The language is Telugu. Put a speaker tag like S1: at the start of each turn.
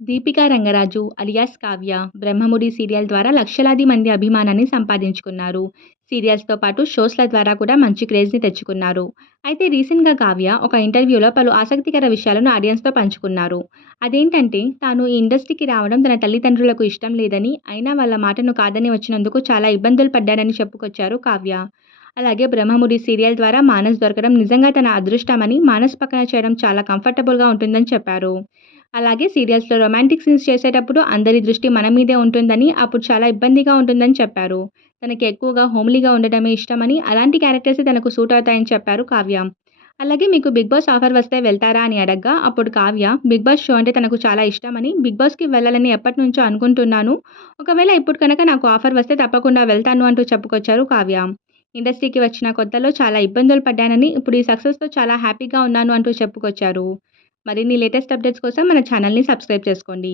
S1: దీపికా రంగరాజు అలియాస్ కావ్య బ్రహ్మముడి సీరియల్ ద్వారా లక్షలాది మంది అభిమానాన్ని సంపాదించుకున్నారు. సీరియల్స్తో పాటు షోస్ల ద్వారా కూడా మంచి క్రేజ్ని తెచ్చుకున్నారు. అయితే రీసెంట్గా కావ్య ఒక ఇంటర్వ్యూలో పలు ఆసక్తికర విషయాలను ఆడియన్స్తో పంచుకున్నారు. అదేంటంటే తాను ఈ ఇండస్ట్రీకి రావడం తన తల్లిదండ్రులకు ఇష్టం లేదని అయినా వాళ్ళ మాటను కాదని వచ్చినందుకు చాలా ఇబ్బందులు పడ్డానని చెప్పుకొచ్చారు కావ్య. అలాగే బ్రహ్మముడి సీరియల్ ద్వారా మానస్ దొరకడం నిజంగా తన అదృష్టమని మానస్ పక్కన చేయడం చాలా కంఫర్టబుల్గా ఉంటుందని చెప్పారు. అలాగే సీరియల్స్లో రొమాంటిక్ సీన్స్ చేసేటప్పుడు అందరి దృష్టి మన మీదే ఉంటుందని అప్పుడు చాలా ఇబ్బందిగా ఉంటుందని చెప్పారు. తనకి ఎక్కువగా హోమ్లీగా ఉండటమే ఇష్టమని అలాంటి క్యారెక్టర్సే తనకు సూట్ అవుతాయని చెప్పారు కావ్య. అలాగే మీకు బిగ్ బాస్ ఆఫర్ వస్తే వెళ్తారా అని అడగ్గా అప్పుడు కావ్య బిగ్ బాస్ షో అంటే తనకు చాలా ఇష్టమని బిగ్ బాస్కి వెళ్ళాలని ఎప్పటి నుంచో అనుకుంటున్నాను. ఒకవేళ ఇప్పుడు కనుక నాకు ఆఫర్ వస్తే తప్పకుండా వెళ్తాను అంటూ చెప్పుకొచ్చారు కావ్య. ఇండస్ట్రీకి వచ్చిన కొత్తలో చాలా ఇబ్బందులు పడ్డానని ఇప్పుడు ఈ సక్సెస్తో చాలా హ్యాపీగా ఉన్నాను అంటూ చెప్పుకొచ్చారు. మరిన్ని లేటెస్ట్ అప్డేట్స్ కోసం మన ఛానల్ని సబ్స్క్రైబ్ చేసుకోండి.